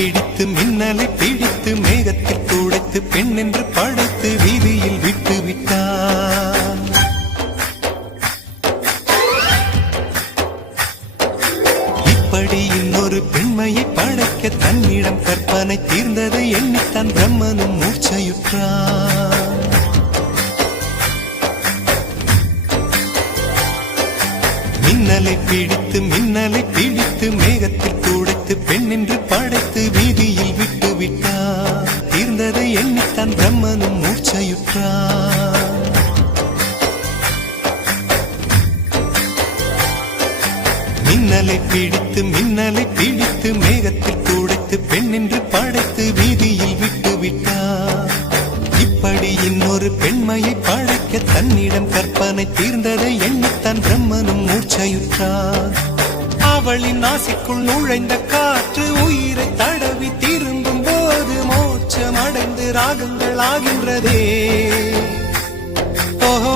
பிடித்து மின்னலை பிடித்து மேகத்தில் துடைத்து பெண் என்று படைத்து வீதியில் விட்டு விட்டான். இப்படி இன்னொரு பெண்மையை படைக்க தன்னிடம் கற்பனை தீர்ந்ததை எண்ணித்தான் பிரம்மனும் மூர்ச்சையுற்றான். மின்னலை பிடித்து மேகத்தில் துடைத்து பெண் என்று படைத்து வீதியில் விட்டு விட்டான். தீர்ந்ததை எண்ணித்தான் பிரம்மனும் மூர்ச்சையுற்றான். மின்னலை பிடித்து மேகத்தில் துடைத்து பெண் என்று படைத்து வீதியில் விட்டு விட்டான். இப்படி இன்னொரு பெண்மையை படைக்க தன்னிடம் கற்பனை தீர்ந்ததை எண்ணித்தான் பிரம்மனும் மூர்ச்சையுற்றான். அவளின் நாசிக்குள் நுழைந்த காற்று உயிரை தடவி திரும்பும் போது மோட்சம் அடைந்து ராகங்கள் ஆகின்றதே.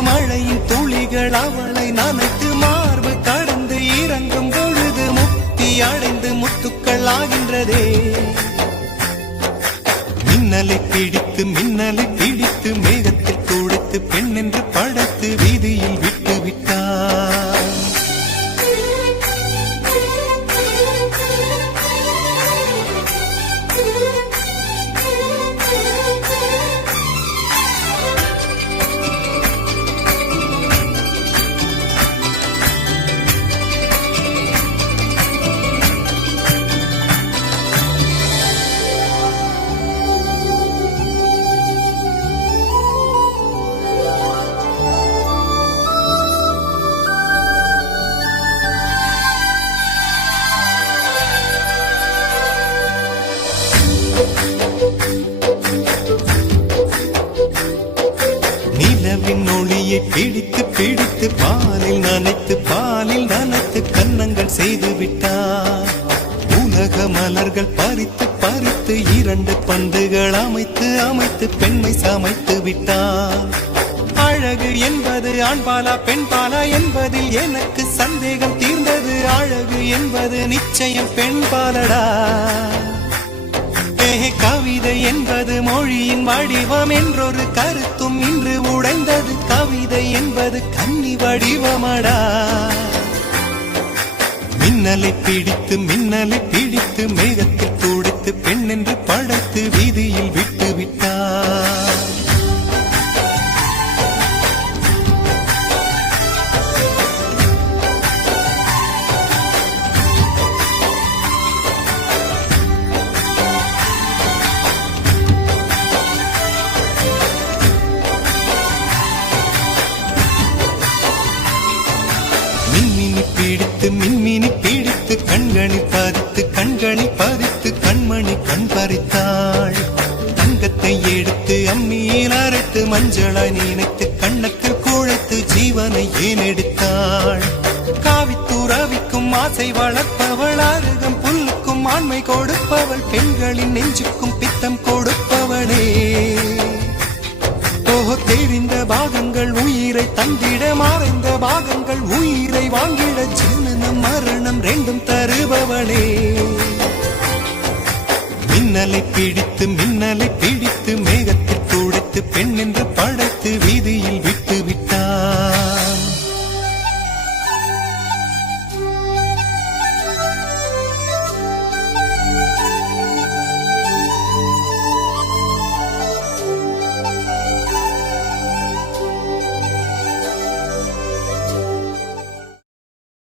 மழையின் துளிகள் அவளை நனைத்து மார்பு கடந்து இறங்கும் பொழுது முக்தி அடைந்து முத்துக்கள் ஆகின்றதே. மின்னலை பிடித்து மேகத்தில் துடைத்து பெண் என்று படைத்து வீதியில் விட்டு விட்டான். நிலவின் ஒளியை பிடித்து பாலில் நனைத்து கன்னங்கள் செய்து விட்டார். உலக மலர்கள் பறித்து இரண்டு பந்துகள் அமைத்து பெண்மை சமைத்து விட்டார். அழகு என்பது ஆண்பாலா பெண்பாலா என்பதில் எனக்கு சந்தேகம் தீர்ந்தது. அழகு என்பது நிச்சயம் பெண்பாலடா. கவிதை என்பது மொழியின் வடிவம் என்றொரு கருத்தும் இன்று உடைந்தது. கவிதை என்பது கன்னி வடிவமடா. மின்னலை பிடித்து மேகத்தில் துடைத்து பெண் என்று படைத்து வீதியில் விட்டு விட்டார். மின்மினி பிடித்து கண்களில் பதித்து கண்மணி கண் பறித்தாள். தங்கத்தை எடுத்து அம்மியில் அரைத்து மஞ்சளாய் நினைத்து கண்ணத்தில் குழைத்து ஜீவனை ஏன் எடுத்தாள். காவித்துறவிக்கும் ஆசை வளர்ப்பவள், அருகம் புல்லுக்கும் ஆண்மை கொடுப்பவள், பெண்களின் நெஞ்சுக்கும் பித்தம் கொடுப்பவளே. தெரிந்த பாகங்கள் உயிரை தந்திட, மறைந்த பாகங்கள் உயிரை வாங்கிட, ஜனனம் மரணம் ரெண்டும் தருபவளே. மின்னலை பிடித்து மேகத்தில் துடைத்து பெண் என்று படை